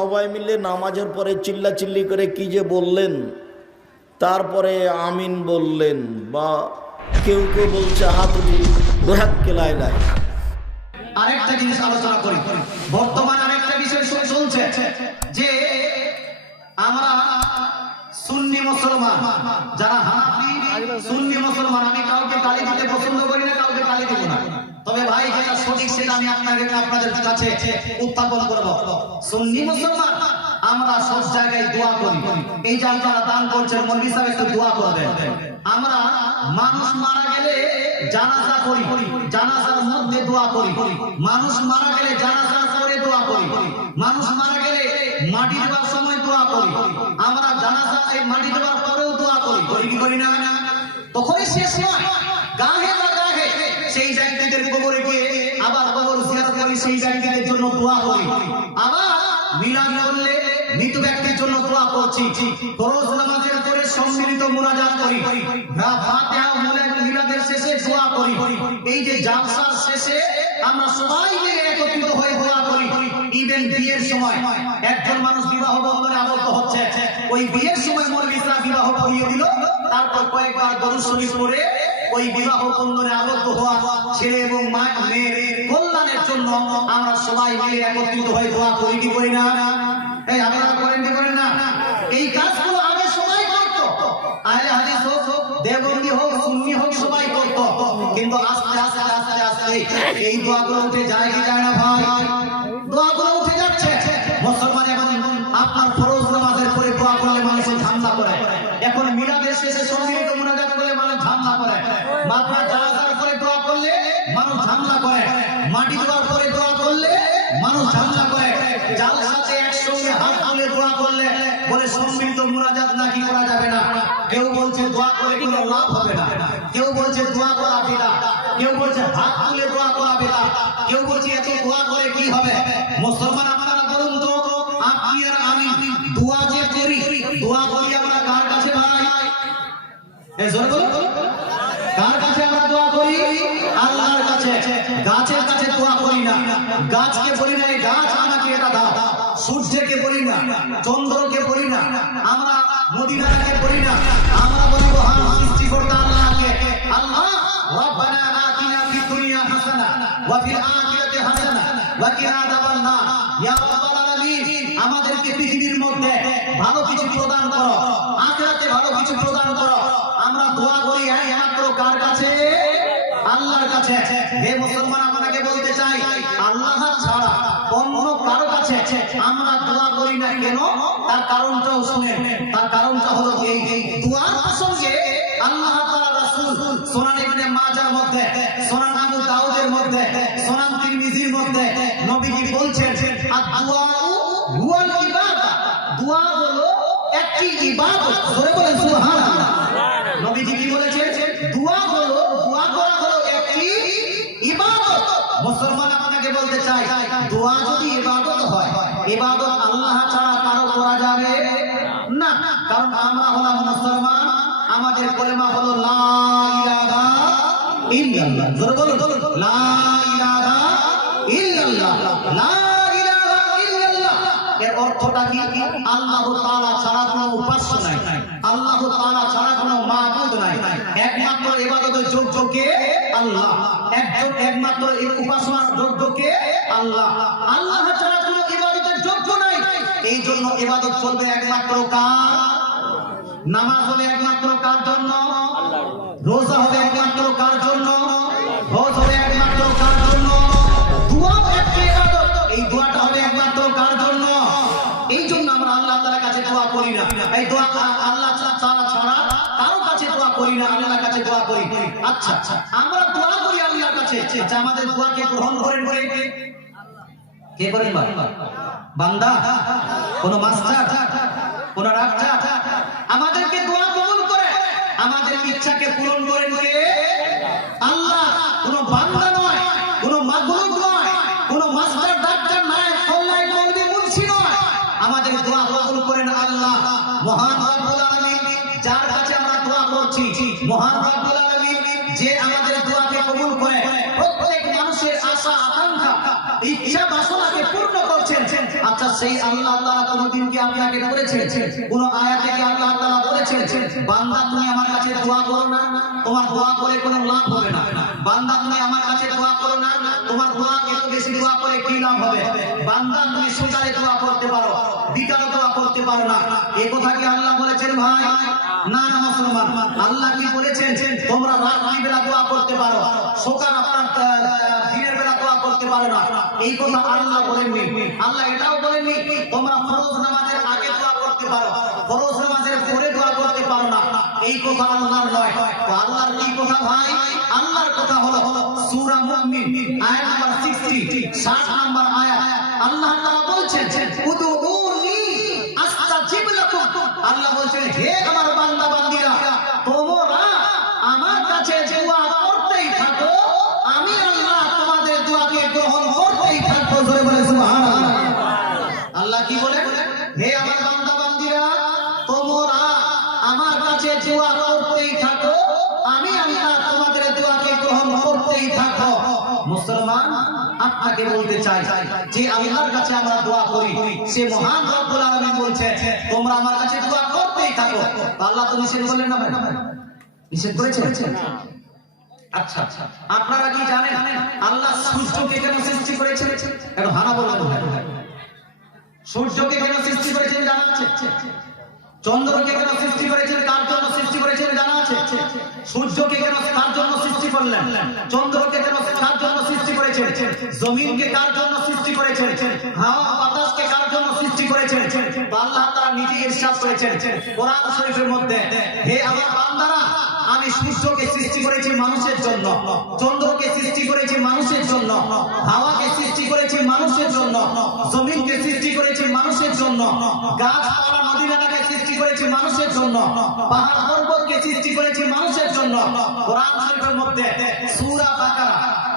সবাই মিলে নামাজের পরে চিল্লাচিল্লি করে কি যে বললেন, তারপরে আমিন বললেন, বা কেউ কেউ বলছে হাত উঠি দোহাক্কে লাইলাই। আরেকটা জিনিস আলোচনা করি। বর্তমানে আরেকটা বিষয় চলছে যে আমরা সুন্নি মুসলমান, যারা হানাফি সুন্নি মুসলমান, আমি কাউকে গালি দিতে পছন্দ করি না, কাউকে গালি দেব না। তবে ভাই যেটা সঠিক সেটা আমি আপনাদের কাছে উত্থাপন করব। সুন্নি মুসলমান আমরা সব জায়গায় দোয়া করি। এই যে আপনারা দান করছেন, মৌলভী সাহেব একটু দোয়া করবেন। আমরা মানুষ মারা গেলে জানাজা করি, জানাজার মধ্যে দোয়া করি। মানুষ মারা গেলে জানাজার পরে দোয়া করি। মানুষ মারা গেলে মাটি দেওয়ার সময় দোয়া করি। আমরা জানাজা এই মাটি দেওয়ার পরেও দোয়া করি, করি কি করি না? তখনই শেষ নয়, গাহে লাগাহে সেই জায়গাদের কবরে গিয়ে আবার কবর জিয়ারত করি, সেই জায়গাদের জন্য দোয়া করি। আবার মিলাদ করলে মৃত ব্যক্তির জন্য দোয়া করছি। ফরজ নামাজের পরে সম্মিলিত মুনাজাত করি। ফাতিহা মিলাদের শেষে দোয়া করি। এই যে জালসার শেষে আমরা সবাই মিলে একত্রিত হয়ে দোয়া করি। ইভেন বিয়ের সময় একজন মানুষ বিবাহ বন্ধনে আবদ্ধ হচ্ছে, ওই বিয়ের সময় মৌলভী সাহেব বিবাহ পড়িয়ে দিল, তারপর কয়েকবার দরুদ শরীফ পড়ে ওই বিবাহ বন্ধনে আবদ্ধ হওয়া ছেলে এবং মেয়ের কল্যাণের জন্য আমরা সবাই মিলে একত্রিত হয়ে দোয়া করি কি করি না? এই আপনারা করেন কি করেন না? এই কাজগুলো আগে সবাই করত, আহলে হাদিস হোক, দেওবন্দি হোক, সুন্নি হোক, সবাই করত। কিন্তু আস্তে আস্তে আস্তে আস্তে এই দোয়াগুলো উঠে যায় কি যায় না ভাই? দোয়াগুলো উঠে যাচ্ছে। মুসলমান এখন আপনার ফরজ নামাজের পরে দোয়া করলে মানুষ ঝামেলা করে, এখন মিলাদের শেষে সম্মিলিত মুনাজাত করলে মানুষ ঝামেলা করে, আপনার জানাজার পরে দোয়া করলে মানুষ ঝামেলা করে, মাটি দেওয়ার পরে দোয়া করলে মানুষ ঝামেলা করে, জালসাতে একসঙ্গে হাত তুলে দোয়া করলে বলে সম্মিলিত মুনাজাত নাকি করা যাবে না। কেউ বলছে দোয়া করে কোনো লাভ হবে না, কেউ বলছে দোয়া করা বিদআত, কেউ বলছে হাত তুলে দোয়া করা বিদআত, কেউ বলছে এত দোয়া করে কি হবে? মুসলমান আপনারা বলুন তো, আপনি আর আমি দোয়া যে করি, দোয়া করি আমরা কার কাছে ভাই? এই জোরে বলুন, কার কাছে আমরা দোয়া করি? আল্লাহর কাছে। গাছের কাছে দোয়া করি না, গাছকে বলি না গাছ আমাকে এটা দাও, সূর্যকে বলি না, চন্দ্রকে বলি না, আমরা নদীনালাকে বলি না, আমরা বলি মহান সৃষ্টিকর্তা আল্লাহকে। আল্লাহ রব্বানা আতিনা ফিদ দুনিয়া হাসানা ওয়া ফিল আখিরাতি হাসানা ওয়া কিনা আযাবান নার। ইয়া রাব্বাল আলামিন, আমাদেরকে পৃথিবীর মধ্যে ভালো কিছু প্রদান করো, আখিরাতে ভালো কিছু প্রদান করো। আমরা দোয়া করি একমাত্র কার কাছে? আল্লাহর কাছে। হে মুসলমান, আপনাকে বলতে চাই, আল্লাহ ছাড়া অন্য কারো কাছে আমরা দোয়া করি না কেন? তার কারণটাও শুনেন। তার কারণটা হলো এই দোয়ার প্রসঙ্গে আল্লাহ তাআলা রাসূল সুনান ইবনে মাজার মধ্যে, সুনান আবু দাউদের মধ্যে, সুনান তিরমিজির মধ্যে নবীজি বলছেন, আদ-দুআউ হুয়াল ইবাদা, দোয়া হলো একটি ইবাদত। জোরে বলেন সুবহানাল্লাহ। নবীজি কি বলেছেন? দোয়া হলো, দোয়া করা হলো একটি ইবাদত। মুসলমান আপনাকে বলতে চাই, দোয়া যদি ইবাদত হয়, ইবাদত আল্লাহ ছাড়া কারো করা যাবে না। কারণ আমরা হলাম মুসলমান, আমাদের কলেমা হলো লা ইলাহা ইল্লাল্লাহ। জোরে বলুন, লা ইলাহা ইল্লাল্লাহ, লা ইলাহা ইল্লাল্লাহ। এর অর্থটা কি? আল্লাহ তাআলা ছাড়া কোনো উপাস্য নাই, আল্লাহ তাআলা ছাড়া কোনো মাবুদ নাই, একমাত্র ইবাদতের যোগ্য কে? আল্লাহ। একমাত্র এই উপাসনার যোগ্য কে? আল্লাহ। আল্লাহ ছাড়া কোনো ইবাদতের যোগ্য নাই। এই জন্য ইবাদত চলবে একমাত্র কার? নামাজ হবে একমাত্র কার জন্য? রোজা হবে একমাত্র কার জন্য? হজ হবে একমাত্র কার জন্য? দোয়া একটা ইবাদত, এই দোয়াটা হবে একমাত্র কার জন্য? এই জন্য আমরা আল্লাহ তাআলার কাছে দোয়া করি না। এই দোয়া আল্লাহ তাআলা ছাড়া কারো কাছে দোয়া করি না, আল্লাহর কাছে দোয়া করি। আচ্ছা, আমরা দোয়া করি আল্লাহর কাছে, আচ্ছা আমাদের দোয়াকে গ্রহণ করেন কে করেন? বান্দা? কোন মাস্টার? কোন ডাক্তার? আমাদেরকে দোয়া কবুল করে, আমাদের ইচ্ছাকে পূরণ করেন কে? আল্লাহ। কোন বান্দা নয়, কোন মাগলুক নয়, কোন মাস্টার, ডাক্তার নয়, কল্যাণ মৌলভী মুন্সি নয়। আমাদের দোয়া কবুল করেন আল্লাহ। মহান রব্বুল আলামিন, যার কাছে আমরা দোয়া করছি, মহান রব্বুল আলামিন যে আমাদের দোয়াকে কবুল করে প্রত্যেক মানুষের আশা আকাঙ্ক্ষা ইচ্ছা বাসনাকে পূর্ণ করছেন। আচ্ছা সেই আল্লাহ তাআলা কোনদিন কি আপনাকে করেছেন? কোন আয়াতে কি আল্লাহ তাআলা বলেছেন বান্দা তুমি আমার কাছে দোয়া করো না, তোমার দোয়া করে কোনো লাভ হবে না? বান্দা তুমি আমার কাছে দোয়া করো না, তোমার দোয়া এত বেশি দোয়া করে কি লাভ হবে? বান্দা তুমি সকালে দোয়া করতে পারো, বিকালে দোয়া করতে পারো না, এই কথা কি আল্লাহ বলেছেন ভাই? না না মুসলমান, আল্লাহ কি বলেছেন তোমরা রাত্রি বেলা দোয়া করতে পারো, সকাল আপনার দিনের বেলা দোয়া করতে পারো না, এই কথা আল্লাহ বলেননি। আল্লাহ এটাও বলেননি তোমরা ফরজ নামাজের আগে দোয়া করতে পারো, ফরজ নামাজের পরে দোয়া করতে পারো না, এই কথা আল্লাহর নয়। তো আল্লাহর কি কথা ভাই? আল্লাহর কথা হলো সূরা মুমিন আয়াত নাম্বার 60 নম্বর আয়াত। আল্লাহ তাআলা বলছেন উদউনি আস্তাজিব লাকুম। আল্লাহ বলছেন হে আমার বান্দা বান্দীরা, তোমরা আমার কাছে দোয়া করতেই থাকো, আমি আল্লাহ তোমাদের দোয়াকে গ্রহণ করতেই থাকবো। জোরে বলে সুবহানাল্লাহ। আল্লাহ কি বলেন? হে আমার বান্দা বান্দীরা, তোমরা আমার কাছে দোয়া করতেই থাকো, আমি আল্লাহ তোমাদের দোয়াকে গ্রহণ করতেই থাকবো। মুসলমান, আপনাকে বলতে চাই যে আল্লাহর কাছে আমরা দোয়া করি, সে মহান রব্বুল আলামিন বলছে তোমরা আমার কাছে দোয়া করতেই থাকো। আল্লাহ তো নিষেধ করলেন না ভাই? নিষেধ করেছেন? আচ্ছা, আপনারা কি জানেন আল্লাহ সূর্যকে কেন সৃষ্টি করেছেন? একটু হানা বলুন ভাই। সূর্যকে কেন সৃষ্টি করেছেন জানা আছে? চন্দ্রকে কেন সৃষ্টি করেছেন, কার জন্য সৃষ্টি করেছেন জানা আছে? সূর্যকে কেন কার জন্য সৃষ্টি করলেন? চন্দ্রকে কেন কার জন্য সৃষ্টি করেছেন? জমিনকে কার জন্য সৃষ্টি করেছেন? হাওয়া বাতাসকে কার জন্য সৃষ্টি করেছেন? আল্লাহ তাআলা নিজে ইরশাদ করেছেন কোরআন শরীফের মধ্যে, হে আমার বান্দারা, আমি সূর্যকে সৃষ্টি করেছি মানুষের জন্য, চন্দ্রকে সৃষ্টি করেছি মানুষের জন্য, হাওয়াকে সৃষ্টি করেছি মানুষের জন্য, জমিনকে সৃষ্টি করেছি মানুষের জন্য, গাছপালা নদী নালাকে সৃষ্টি করেছি মানুষের জন্য, পাহাড় পর্বতকে সৃষ্টি করেছি মানুষের জন্য। কোরআন শরীফের মধ্যে সূরা বাকারা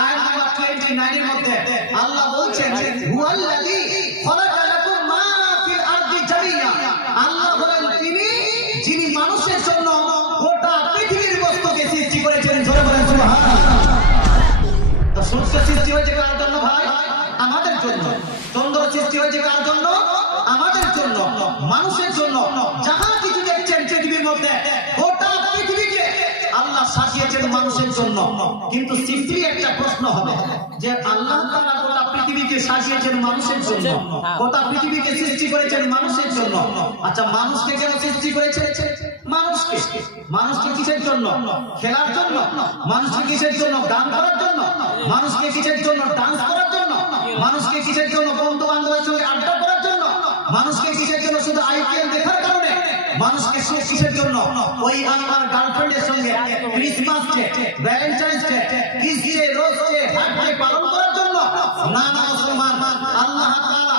আয়াত নাম্বার 29 এর মধ্যে আল্লাহ বলছেন হুয়াল্লাযী খালাকা লাকুম মা ফিল আরদি জামিয়া। আল্লাহ বলেন তিনি যিনি মানুষের জন্য গোটা পৃথিবীর বস্তুকে সৃষ্টি করেছেন। জোরে বলেন সুবহানাল্লাহ। তো সূর্য সৃষ্টি হয়েছে কার জন্য ভাই? আমাদের জন্য। চন্দ্র সৃষ্টি হয়েছে কার জন্য? আমাদের জন্য, মানুষের জন্য। যাহা কিছু দেখছেন পৃথিবীর মধ্যে গোটা পৃথিবীকে আল্লাহ সাজিয়েছেন মানুষের জন্য। কিন্তু সিম্পলি একটা প্রশ্ন হবে যে আল্লাহ তাআলা গোটা পৃথিবীকে সাজিয়েছেন মানুষের জন্য, গোটা পৃথিবীকে সৃষ্টি করেছেন মানুষের জন্য। আচ্ছা, মানুষকে কেন সৃষ্টি করেছেন? মানুষকে কিসের জন্য? খেলার জন্য? মানুষকে কিসের জন্য? গান করার জন্য? মানুষকে কিসের জন্য? ডান্স করার জন্য? মানুষকে কিসের জন্য? বন্ধু বান্ধবের সঙ্গে আড্ডা করার জন্য? মানুষকে কিসের জন্য? শুধু আইপিএল দেখার কারণে? মানুষকে কিসের জন্য? ওই আমার গার্লফ্রেন্ডের সঙ্গে Christmas day, Valentine's day, kiss day, rose day, birthday পালন করার জন্য? না না মুসলমান, আল্লাহ তাআলা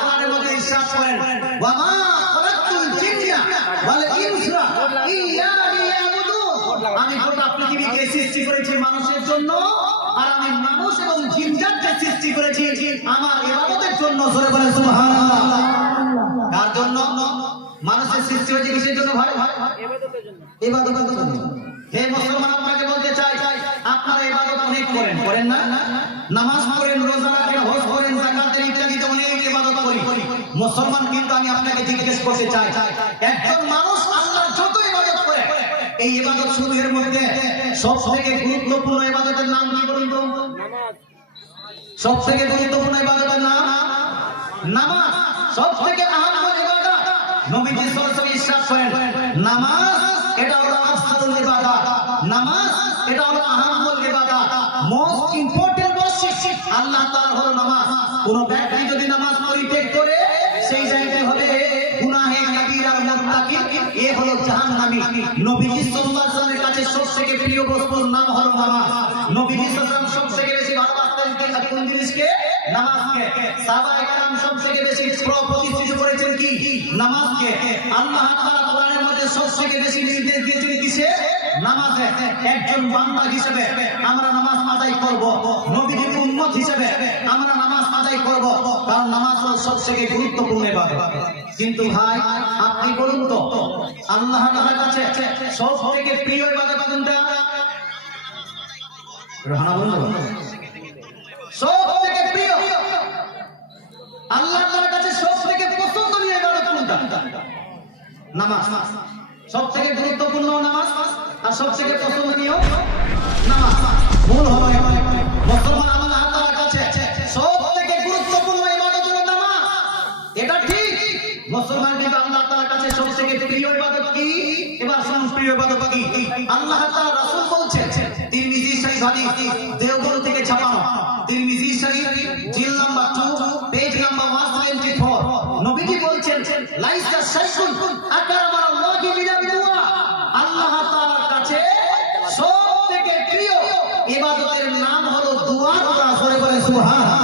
কোরআনের মধ্যে ইরশাদ করেন ওয়া মা খালাকতুল জিন্না ওয়াল ইনসা ইল্লা লিয়াবুদুন। আমি গোটা পৃথিবীকে সৃষ্টি করেছি মানুষের জন্য, আর আমি মানুষ এবং জিনজাতকে সৃষ্টি করেছি আমার ইবাদতের জন্য। জোরে বলেন সুবহানাল্লাহ। কার জন্য মানুষের সৃষ্টি হয়েছে? কিসের জন্য ভাই? ইবাদতের জন্য। ইবাদতের জন্য। হে মুসলমান, আপনাকে বলতে চাই আপনারা ইবাদত অনেক করেন না? নামাজ পড়েন, রোজা রাখেন, হজ করেন, যাকাত দেন, ইত্যাদিতে অনেক ইবাদত করি মুসলমান। কিন্তু আমি আপনাকে জিজ্ঞেস করতে চাই, একজন মানুষ আল্লাহর যত ইবাদত করে, এই ইবাদত সমূহের মধ্যে সবথেকে গুরুত্বপূর্ণ ইবাদতের নাম কি বলুন তো? সবথেকে গুরুত্বপূর্ণ ইবাদতের নাম নামাজ। সবথেকে আহম ইবাদত নবীজি সাল্লাল্লাহু আলাইহি ওয়াসাল্লাম ইরশাদ করেন নামাজ এটা হলো আফসালুল ইবাদত, নামাজ এটা হলো আহমুল ইবাদত, মোস্ট ইম্পর্টেন্ট ওয়ার্শিপ আল্লাহ তাআলার হলো নামাজ। কোন ব্যক্তি যদি নামাজ পরিত্যাগ করে সেই জায়গায় হবে গুনাহে কাবীরা আর মুরতাকিব, এ হলো জাহান্নামী। নবীজি সাল্লাল্লাহু আলাইহি ওয়াসাল্লামের কাছে সবথেকে প্রিয় বস্তুর নাম হলো নামাজ। নবীজি সাল্লাল্লাহু আলাইহি ওয়াসাল্লাম সবথেকে বেশি ভালোবাসতেন কোন জিনিসকে? নামাজকে। সাহাবায়ে কেরাম সবথেকে বেশি প্রতিষ্ঠিত করেছেন কি? নামাজকে। আল্লাহ তাআলা কোরআনের মধ্যে সবথেকে বেশি নির্দেশ দিয়েছেন কিসে? নামাজে। একজন বান্দা হিসেবে আমরা নামাজ আদায় করব, নবীজির উম্মত হিসেবে আমরা নামাজ আদায় করব, কারণ নামাজ হলো সবথেকে গুরুত্বপূর্ণ ইবাদত। কিন্তু ভাই আপনি বলুন তো আল্লাহ তাআলার কাছে সবথেকে প্রিয় ইবাদত কোনটা? রহনা বলুন। সবথেকে প্রিয় আল্লাহ তাআলার কাছে সবথেকে পছন্দনীয় ইবাদত কোনটা? নামাজ। সবথেকে গুরুত্বপূর্ণ নামাজ আর সবথেকে পছন্দনীয় নামাজ। ভুল হবে। মুসলমান আল্লাহ তাআলার কাছে সবথেকে গুরুত্বপূর্ণ ইবাদত হলো নামাজ। এটা ঠিক। মুসলমান কিন্তু আল্লাহ তাআলার কাছে সবথেকে প্রিয় ইবাদত কি? এবার শুনুন প্রিয় ইবাদত কি? আল্লাহ তাআলা রাসূল বলছেন, তিরমিজি শরীফ হাদিস, দেওবন্দ থেকে ছাপানো, তিরমিজি শরীফ জিল নাম্বার 2 পেজ নাম্বার 174, নবীজি বলছেন, লাইসা শাইউন আকরামা আল্লাহি মিনাদ দুআ। আল্লাহ তাআলার কাছে সবথেকে প্রিয় ইবাদতের নাম হলো দোয়া করা। সরে বলেন সুবহানাল্লাহ।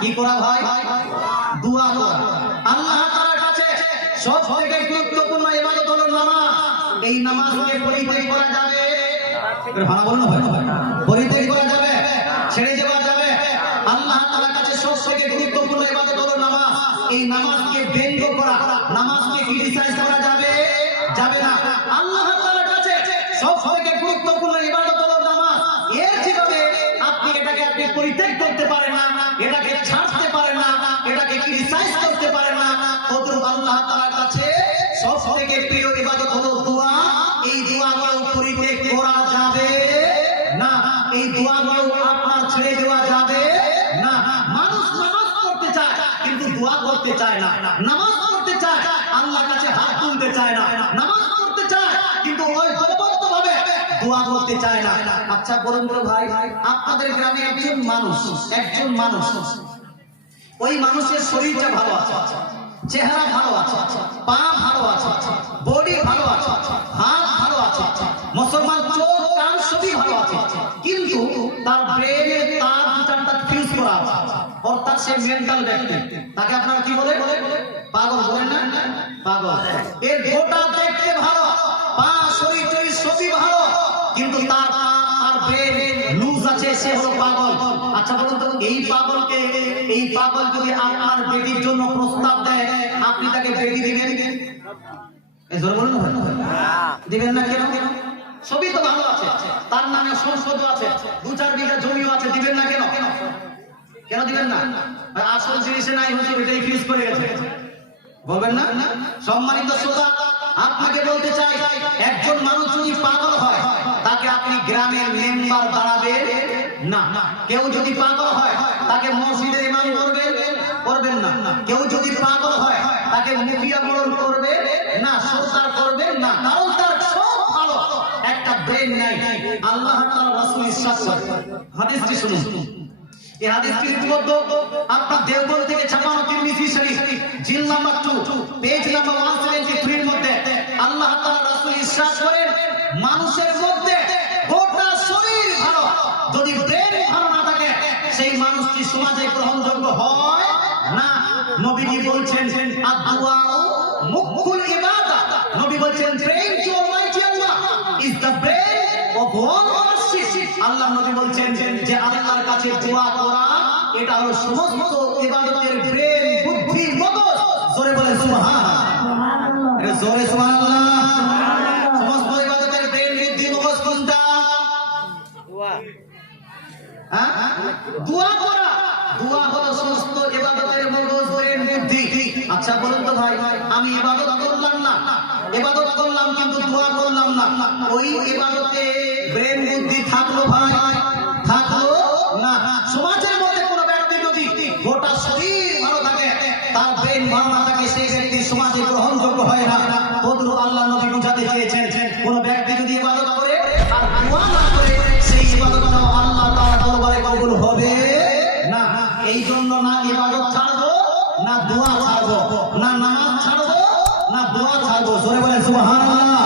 কি করা ভাই? দোয়া করা। আল্লাহ তাআলার কাছে সবথেকে গুরুত্বপূর্ণ ইবাদত হলো নামাজ। এই নামাজকে পরিত্যাগ করা যাবে? ভালো বলুন ভাই। পরিত্যাগ করা যাবে? ছেড়ে দেওয়া যাবে? আল্লাহ তাআলার কাছে সবথেকে গুরুত্বপূর্ণ ইবাদত হলো নামাজ। এই নামাজকে ব্যঙ্গ করা, নামাজকে ক্রিটিসাইজ করা যাবে? যাবে না। আল্লাহ তাআলার কাছে সবথেকে গুরুত্বপূর্ণ ইবাদত হলো নামাজ। এর যেভাবে আপনি এটাকে পরিত্যাগ করতে পারেন না, এটাকে ছাড়তে পারেন না, এটাকে ক্রিটিসাইজ করতে পারেন না, তদ্রূপ আল্লাহ তাআলার কাছে সবথেকে প্রিয় ইবাদত হলো দোয়া। এই দোয়াকেও পরিত্যাগ করা যাবে না। এই দোয়াকেও আপনার ছেড়ে দেওয়া যাবে না। মানুষ নামাজ পড়তে চায় কিন্তু দোয়া করতে চায় না। নামাজ পড়তে চায়, আল্লাহর কাছে হাত তুলতে চায় না। নামাজ পড়তে চায় কিন্তু ওই দলবদ্ধভাবে দোয়া করতে চায় না। আচ্ছা বলুন তো ভাই, আপনাদের গ্রামে একজন মানুষ, ওই মানুষের শরীরটা ভালো আছে, চেহারা ভালো আছে, পা ভালো আছে, বডি ভালো আছে, হাত ভালো আছে, মুসলমান চোখ কান সবই ভালো আছে, কিন্তু তার ব্রেনে তার দুটাটা ফিউজ করা আছে, অর্থাৎ সে মেন্টাল ব্যক্তি। তাকে আপনারা কি বলে? পাগল বলেন না? পাগল। এর গোটা দেখতে ভালো, পা শরীর টরীর সবই ভালো, কিন্তু তার ব্রেন লুজ আছে, সে হলো পাগল। আচ্ছা বলুন তো, এই পাগল যদি আপনার বেটির জন্য প্রস্তাব দেয়, আপনি তাকে বেটি দিবেন? বলুন দিবেন না। কেন? সবই তো ভালো আছে, তার নামে সংসদ আছে, 2-4 বিঘা জমিও আছে, দিবেন না কেন? কেন দিবেন না? আসল জিনিসে নাই হচ্ছে, এটাই ফিউজ করে গেছে, বলবেন না? সম্মানিত শ্রোতা, আপনাকে বলতে চাই, একজন মানুষ যদি পাগল হয়, তাকে আপনি গ্রামের মেম্বার দাঁড়াবেন না। কেউ যদি পাগল হয়, তাকে মসজিদের ইমাম করবেন না। কেউ যদি পাগল হয়, তাকে মুখিয়া গ্রহণ করবে না, সরকার করবেন না, কারণ তার সব ভালো, একটা ব্রেন নাই। আল্লাহ তাআলা রাসূল ইরশাদ করেন, হাদিসটি শুনুন। এই হাদিসটি রীতিমতো আপনার দেওবন্দ থেকে ছাপানো, তিরমিজি শরীফ জিল নাম্বার 2 পেজ নাম্বার 173 এর মধ্যে আল্লাহ তাআলা রাসূল ইরশাদ করেন, মানুষের মধ্যে গোটা শরীর ভালো, যদি ব্রেন ভালো না থাকে, সেই মানুষটি সমাজে গ্রহণযোগ্য হয় না। নবীজি বলছেন, আদ-দুআউ মুখুল ইবাদত। নবী বলছেন, praying to Almighty Allah is the brain of all worship। আল্লাহ নবী বলছেন যে আল্লাহর কাছে দোয়া করা, এটা হলো সমস্ত ইবাদতের ব্রেন, বুদ্ধি, মগজ। জোরে বলেন সুবহানাল্লাহ। এটা জোরে সুবহানাল্লাহ। সমস্ত ইবাদতের ব্রেন, বুদ্ধি, মগজ কোনটা? দোয়া। দোয়া করা। দোয়া হলো সমস্ত ইবাদতের মগজ, ব্রেন, বুদ্ধি। আচ্ছা বলুন তো ভাই, আমি ইবাদত করলাম না, ইবাদত করলাম কিন্তু দোয়া করলাম না, ওই ইবাদতে ব্রেন বুদ্ধি থাকলো ভাই? থাকলো না। সমাজের মধ্যে কোনো ব্যক্তি যদি গোটা শরীর ভালো থাকে, তার ব্রেন ভালো না থাকে, সেই ব্যক্তি সমাজে গ্রহণযোগ্য হয় না। তদ্রূপ আল্লাহ নবী বুঝাতে চেয়েছেন, কোন ব্যক্তি যদি ইবাদত করে আর দোয়া না করে, সেই ইবাদত আল্লাহ তাআলার দরবারে কবুল হবে না। এই জন্য না ইবাদত ছাড়বো, না দোয়া ছাড়বো, না নামাজ ছাড়বো, না দোয়া ছাড়বো। জোরে বলেন সুবহানাল্লাহ।